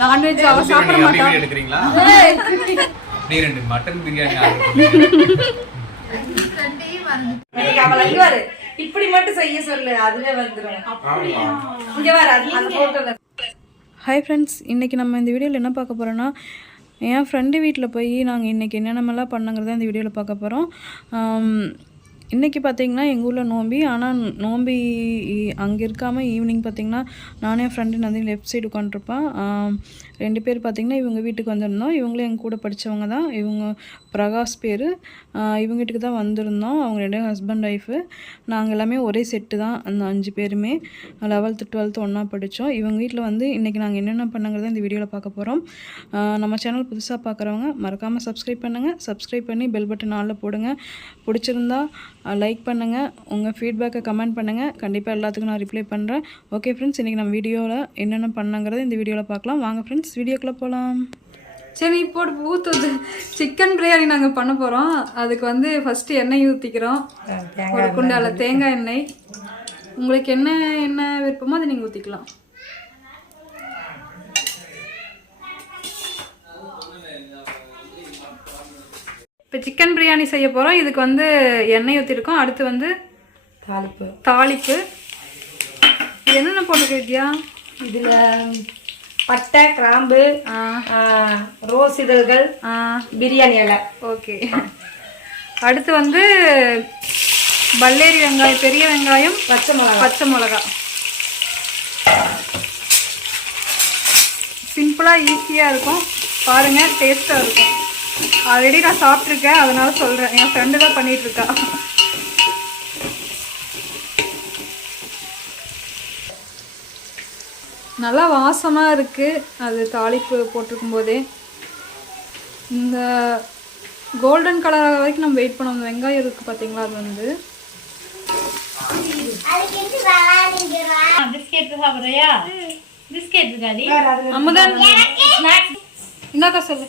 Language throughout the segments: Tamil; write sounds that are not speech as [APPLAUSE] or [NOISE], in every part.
நான்வெஜ் அவ சாப்பிட மாட்டா எடுக்கிறீங்களா? அப்படியே ரெண்டு மட்டன் பிரியாணி பாரு. இப்படி மட்டும் செய்ய சொல்லு அதுவே வந்துரும். இங்க வர அந்த போட்டோல ஹாய் ஃப்ரெண்ட்ஸ் இன்றைக்கி நம்ம இந்த வீடியோவில் என்ன பார்க்க போகிறோன்னா என் ஃப்ரெண்டு வீட்டில் போய் நாங்கள் இன்றைக்கி என்னென்னமெல்லாம் பண்ணங்கிறத இந்த வீடியோவில் பார்க்க போகிறோம் இன்றைக்கி பார்த்தீங்கன்னா எங்கள் ஊரில் நோம்பி. ஆனால் நோம்பி அங்கே இருக்காமல் ஈவினிங் பார்த்தீங்கன்னா நானே என் ஃப்ரெண்டு நந்தி லெஃப்ட் சைடு உட்காந்துருப்பேன் ரெண்டு பேர் பார்த்தீங்கன்னா இவங்க வீட்டுக்கு வந்திருந்தோம். இவங்களும் எங்கள் கூட படித்தவங்க தான். இவங்க பிரகாஷ் பேர். இவங்க வீட்டுக்கு தான் வந்திருந்தோம். அவங்க ரெண்டு ஹஸ்பண்ட் ஒய்ஃபு நாங்கள் எல்லாமே ஒரே செட்டு தான். அந்த அஞ்சு பேருமே. லெவல்த்து டுவெல்த்து ஒன்றா படித்தோம் இவங்க வீட்டில் வந்து இன்றைக்கி நாங்கள் என்னென்ன பண்ணுங்கிறத இந்த வீடியோவில் பார்க்க போகிறோம் நம்ம சேனல் புதுசாக பார்க்குறவங்க மறக்காமல் சப்ஸ்கிரைப் பண்ணுங்கள் சப்ஸ்கிரைப் பண்ணி பெல் பட்டன் ஆளில் போடுங்க. பிடிச்சிருந்தா லைக் பண்ணுங்கள் உங்கள் ஃபீட்பேக்கை கமெண்ட் பண்ணுங்கள் கண்டிப்பாக எல்லாத்துக்கும் நான் ரிப்ளை பண்ணுறேன் ஓகே ஃப்ரெண்ட்ஸ் இன்றைக்கி நம்ம வீடியோவில் என்னென்ன பண்ணங்கிறத இந்த வீடியோவில் பார்க்கலாம். வாங்க ஃப்ரெண்ட்ஸ் வீடியோக்குள்ளே போகலாம் சரி இப்போ ஊற்றுது சிக்கன் பிரியாணி நாங்கள் பண்ண போகிறோம் அதுக்கு வந்து ஃபஸ்ட்டு எண்ணெய் ஊற்றிக்கிறோம் ஒரு குண்டால தேங்காய் எண்ணெய். உங்களுக்கு என்ன என்ன விருப்பமோ அதை நீங்கள் ஊற்றிக்கலாம் இப்போ சிக்கன் பிரியாணி செய்ய போகிறோம் இதுக்கு வந்து எண்ணெய் ஊற்றிருக்கோம் அடுத்து வந்து தாளிப்பு. தாளிப்பு. என்னென்ன போட்டுக்க வித்யா இதுல பட்டை கிராம்பு ரோஸ் இதழ்கள் பிரியாணி இலை. ஓகே. அடுத்து வந்து பல்லேரி வெங்காயம் பெரிய வெங்காயம் பச்சை மிளகாய் பச்சை மிளகா. சிம்பிளாக ஈஸியாக இருக்கும். பாருங்கள் டேஸ்ட்டாக இருக்கும். ஆல்ரெடி நான் சாப்பிட்ருக்கேன் அதனால சொல்கிறேன் என் ஃப்ரெண்டு தான் பண்ணிட்டு இருக்கா நல்லா வாசமாக இருக்குது அது தாளிப்பு போட்டிருக்கும் போதே. இந்த கோல்டன் கலர் வரைக்கும் நம்ம வெயிட் பண்ணோம் அந்த வெங்காயம் இருக்குது பார்த்தீங்களா அது வந்து. பிஸ்கெட் சாப்பிட்றியா இந்தாக்கா சொல்லு?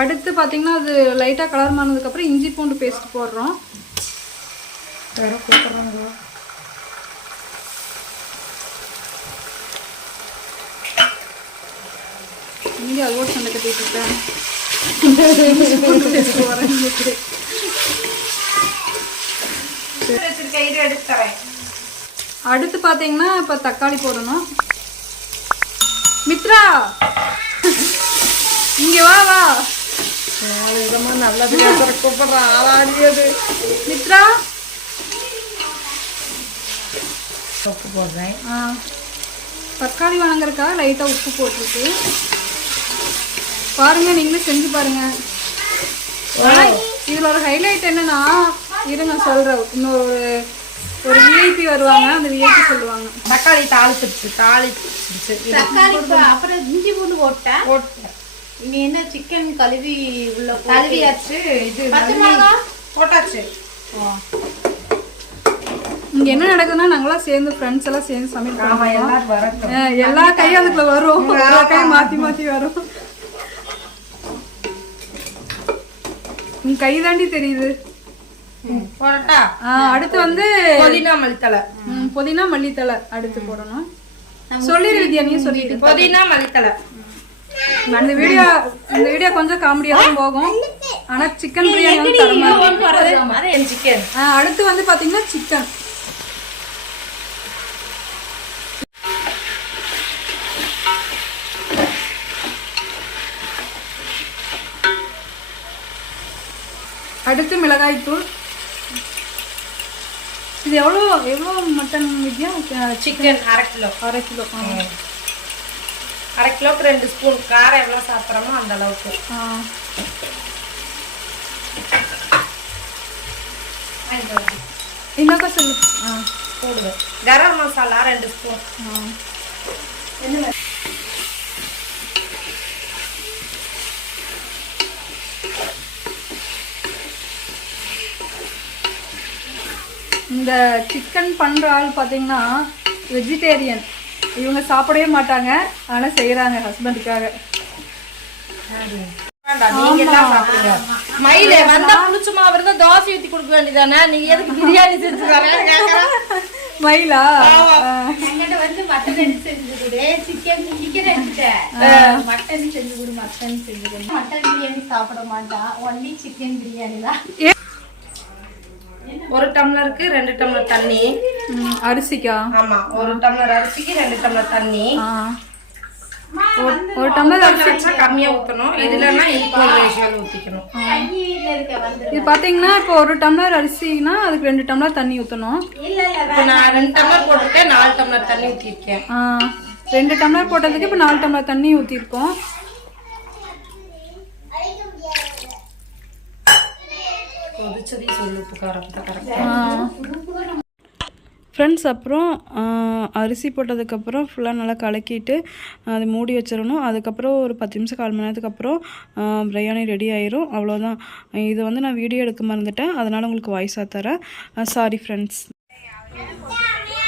அடுத்து பார்த்தீங்கன்னா அது லைட்டாக கலர் மாறினதுக்கப்புறம் இஞ்சி பூண்டு பேஸ்ட் போடுறோம். இங்கே அதோட சண்டை கட்டிட்டு இருக்கேன் வரேன் எடுத்து தரேன் அடுத்து பார்த்தீங்கன்னா இப்போ தக்காளி போடணும். மித்ரா! விதமா நல்லது கூப்பிடுறான் ஆளாடியது மித்ரா? உப்பு போடுறேன். ஆ. தக்காளி வணங்குறதுக்காக லைட்டாக உப்பு போட்டிருக்கு. பாருங்க நீங்களே செஞ்சு பாருங்க. இதுல ஒரு ஹைலைட் என்னன்னா இருங்க சொல்றேன். இன்னொரு ஒரு விஐபி வருவாங்க அந்த விஐபி சொல்லுவாங்க. தக்காளி தாளிச்சிருச்சு தாளிச்சிருச்சு. அப்புறம் இஞ்சி பூண்டு போட்டேன். போட்டு இனி என்ன சிக்கன் கழுவி உள்ள கழுவியாச்சு இது பச்சை மிளகா? போட்டாச்சு. இங்க என்ன நடக்குதுன்னா நாங்களாம் சேர்ந்து ஃப்ரெண்ட்ஸ் எல்லாம் சேர்ந்து சமையல் எல்லா கையும் அதுக்குள்ள வரும். எல்லா கையும் மாத்தி மாத்தி வரும். உன் கை தாண்டி தெரியுது. அடுத்து வந்து புதினா மல்லித்தலை புதினா மல்லித்தலை அடுத்து போடணும். சொல்லிடு வித்யா நீ சொல்லிடு புதினா மல்லித்தலை இந்த வீடியோ இந்த வீடியோ கொஞ்சம் காமெடியா தான் போகும். ஆனா சிக்கன் பிரியாணி வந்து தரமா அடுத்து வந்து பாத்தீங்கன்னா சிக்கன் அடுத்து மிளகாய் தூள் இது எவ்வளோ எவ்வளோ மட்டன் வித்யா சிக்கன் அரை கிலோ. அரை கிலோ. அரை கிலோக்கு ரெண்டு ஸ்பூன் காரம் எவ்வளோ சாப்பிட்றோமோ அந்த அளவுக்கு. ஆ. இந்தாக்கா சொல்லு ஆ. போடுவேன். கரம் மசாலா ரெண்டு ஸ்பூன். ஆ. இந்த சிக்கன் பண்ற ஆள் பார்த்தீங்கன்னா வெஜிடேரியன் இவங்க சாப்பிடவே மாட்டாங்க ஆனால் செய்கிறாங்க ஹஸ்பண்டுக்காக மயிலே வந்தா புளிச்ச மாவு இருந்தா தோசை ஊத்தி கொடுக்க வேண்டியதானே? நீங்க எதுக்கு பிரியாணி செஞ்சு? மயிலா? வந்து மட்டன் எடுத்து செஞ்சு கொடு. சிக்கன் சிக்கன் எடுத்துட்டேன் மட்டன் செஞ்சு கொடு மட்டன் செஞ்சு கொடு. மட்டன் பிரியாணி சாப்பிட மாட்டான் ஒன்லி சிக்கன் பிரியாணி தான். ஒரு டம்ளருக்கு ரெண்டு டம்ளர் தண்ணி. அரிசிக்கா? ஆமா ஒரு டம்ளர் அரிசிக்கு ரெண்டு டம்ளர் தண்ணி. ஆ. ஒரு- ஒரு டம்ளர் அரிசி. கம்மியா ஊத்தணும். இதுலன்னா ஈக்குவல் ரேஷியோல ஊத்திக்கணும். இது பாத்தீங்கன்னா இப்போ ஒரு டம்ளர் அரிசினா அதுக்கு ரெண்டு டம்ளர் தண்ணி இல்ல இப்போ நான் ரெண்டு டம்ளர் போட்டிருக்கேன் நாலு டம்ளர் தண்ணி ஊத்திருக்கேன். ரெண்டு டம்ளர் போட்டதுக்கு இப்போ நாலு டம்ளர் தண்ணி ஊற்றிருக்கோம் கொதிச்சதி சொல்லு உப்பு காரம் கரெக்டாக ஃப்ரெண்ட்ஸ் அப்புறம் அரிசி போட்டதுக்கப்புறம் ஃபுல்லாக நல்லா கலக்கிட்டு அதை மூடி வச்சிடணும். அதுக்கப்புறம் ஒரு பத்து நிமிஷம் கால் மணி நேரத்துக்கு அப்புறம் பிரியாணி ரெடி ஆயிரும். அவ்வளோதான் இது வந்து நான் வீடியோ எடுக்க மறந்துட்டேன். அதனால் உங்களுக்கு வாய்ஸாக தரேன். சாரி ஃப்ரெண்ட்ஸ் புரியுது நம்ம ஊர்ல மார்க்கெட் சரி, பாருங்க அந்த காசு ஓகே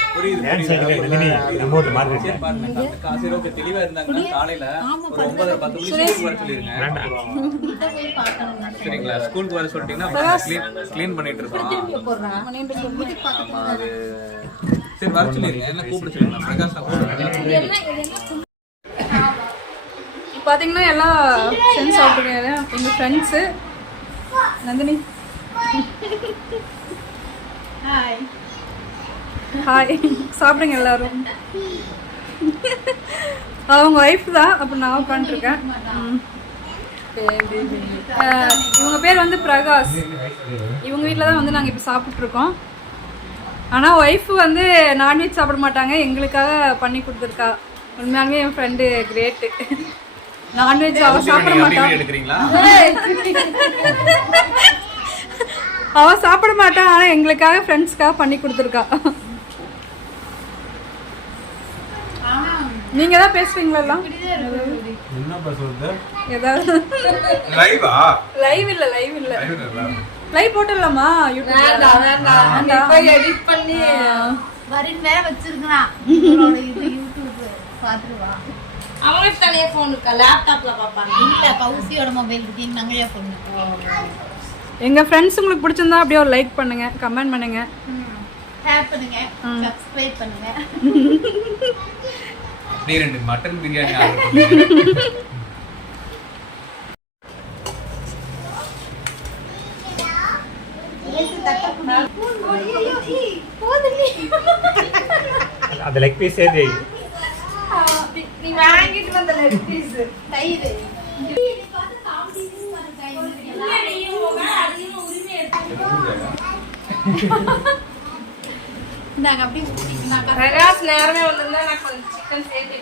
தெளிவா இருந்தாங்கன்னா காலையில ஒரு ஒன்பது பத்து வர சொல்லிருங்க. சரிங்களா? ஸ்கூலுக்கு வர சொல்லிட்டீங்கன்னா க்ளீன் க்ளீன் பண்ணிட்டு இருக்கோம். அது சரி வர சொல்லிருங்க. என்ன கூப்பிட சொல்லுங்க? பிரகாஷ் நான் கூப்பிடுறேன் பார்த்தீங்கன்னா எல்லாம் ஃப்ரெண்ட்ஸ் சாப்பிட்ருக்காங்க எங்கள் ஃப்ரெண்ட்ஸு நந்தினி. ஹாய் ஹாய் சாப்பிடுங்க எல்லாரும். அவங்க ஒய்ஃப் தான் அப்போ நான் உட்காந்துருக்கேன் இவங்க பேர் வந்து பிரகாஷ். இவங்க வீட்டில் தான் வந்து நாங்கள் இப்போ சாப்பிட்ருக்கோம் ஆனால் ஒய்ஃப் வந்து நான்வெஜ் சாப்பிட மாட்டாங்க. எங்களுக்காக பண்ணி கொடுத்துருக்கா. உண்மையாலுமே என் ஃப்ரெண்டு கிரேட்டு நான்வெஜ் அவ சாப்பிட எடுக்கிறீங்களா? அவ சாப்பிட மாட்டா. ஆனா எங்களுக்காக ஃப்ரெண்ட்ஸ்க்காக பண்ணி கொடுத்துருக்கா. நீங்க தான் பேசுறீங்களா எல்லாம்? என்னப்பா சொல்றது ஏதாவது லைவா லைவ் இல்ல லைவ் இல்ல. லைவ் போட்டுடலாமா? யூடியூப்ல எடிட் பண்ணி வரின் வேற வச்சிருக்கான் இது யூடியூப் பாத்துருவா அவங்களுக்கு தனியா போன் இருக்கா? லேப்டாப்ல பாப்பாங்க இல்ல கௌசியோட மொபைல் இருக்கு. நாங்களே பண்ணுவோம் எங்க ஃப்ரெண்ட்ஸ் உங்களுக்கு பிடிச்சிருந்தா அப்படியே ஒரு லைக் பண்ணுங்க கமெண்ட் பண்ணுங்க. ஷேர் பண்ணுங்க. சப்ஸ்கிரைப் பண்ணுங்க. [LAUGHS] அப்படியே ரெண்டு மட்டன் பிரியாணி ஆர்டர் பண்ணுங்க அந்த லெக் பீஸ் சேர்த்து நீ வாங்கிட்டு வந்த லெக் பீஸ் தயிர் நாங்க அப்படியே ஊத்திக்கலாம். பிரகாஷ் நேரமே வந்திருந்தா நான் கொஞ்சம் சிக்கன் சேர்த்து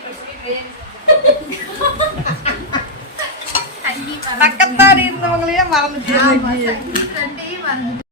பக்கத்தாரி இருந்தவங்களையே மறந்துட்டேன்.